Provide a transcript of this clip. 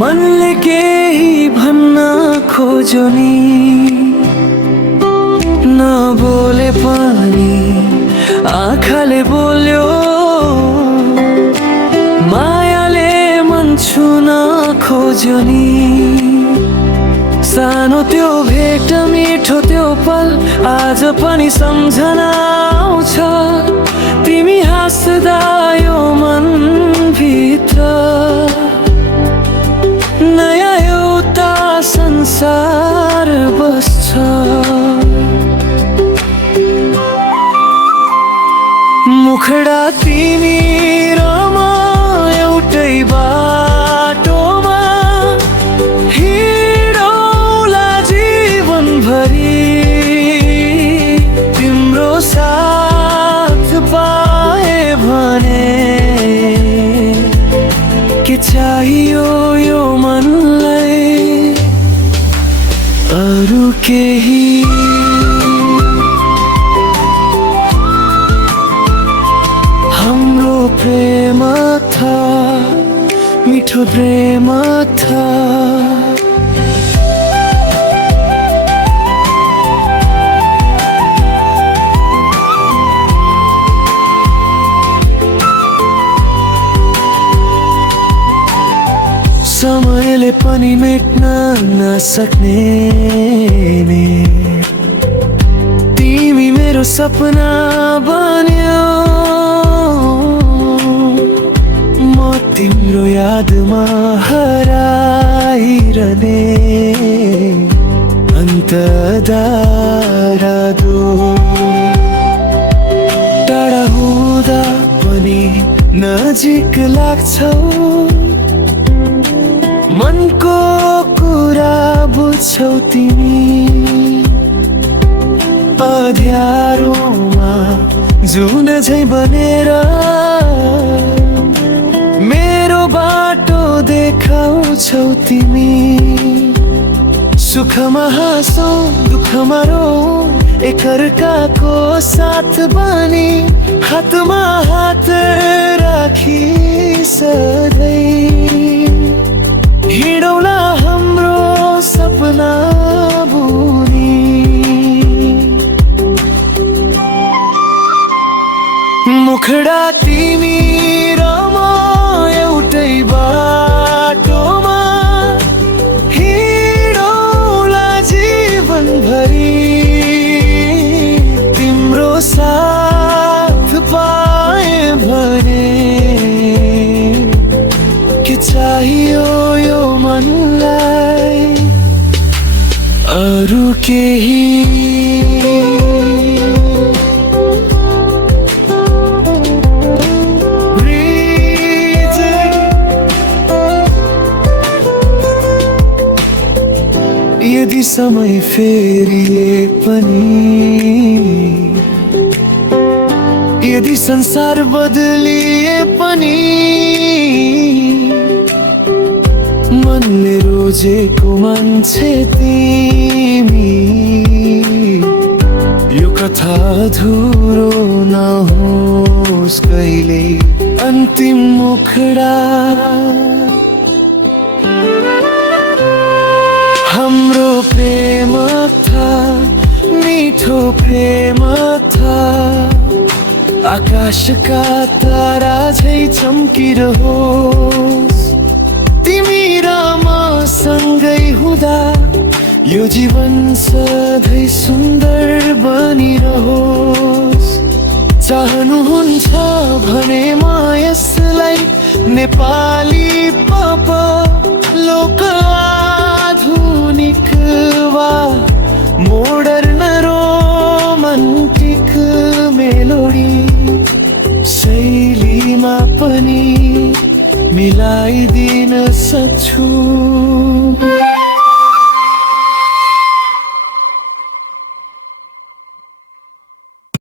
मनले केही भन्न खोज्यो नि, नबोले पनि आँखाले बोल्यो। मायाले मन छुन खोज्यो नि, सानो त्यो भेट मिठो त्यो पल आज पनि सम्झना आउँछ। तिमी हाँस्दा यो मन भित्र नयाँ एउटा संसार बस्छ। मुखडा तिमी र म एउटै बाटोमा हिँडौला जीवनभरि। तिम्रो साथ पाए भने के चाहियो यो मनलाई अरू केही। हाम्रो प्रेम था मिठो प्रेम था। समयले पनि मेट्न नसक्ने नि, तिमी मेरो सपना बन्यो। म तिम्रो यादमा हराइरहने अन्तदारादो। टाढा हुँदा पनि नजिक लाग्छौ, मनको कुरा बुझ्छौ तिमी। अँध्यारोमा जुन झैँ बनेर मेरो बाटो देखाउँछौ तिमी। सुखमा हाँसौँ दुःखमा रोऊ एकअर्काको साथ बनी, हातमा हात राखी सधैँ हिँडौला हाम्रो सपना बुनी। मुखडा तिमी र म एउटै बाटोमा हिँडौला जीवनभरि। तिम्रो साथ पाए भने के चाहियो यो मनलाई अरू केही। यदि समय फेरिए पनि, यदि संसार बदलिए पनि, मनले रोजेको मान्छे तिमी। यो कथा अधुरो नहोस् कहिले अन्तिम मुखडा। हाम्रो प्रेम था मिठो प्रेम था, आकाशका तारा झै चम्किरहोस्। तिमी र म सँगै हुँदा यो जीवन सधैँ सुन्दर बनिरहोस्। चाहनुहुन्छ भने म यसलाई नेपाली पप लोक आधुनिक वा मोडर्न रोमान्टिक मेलोडी शैलीमा पनि मिलाइदिन सक्छु।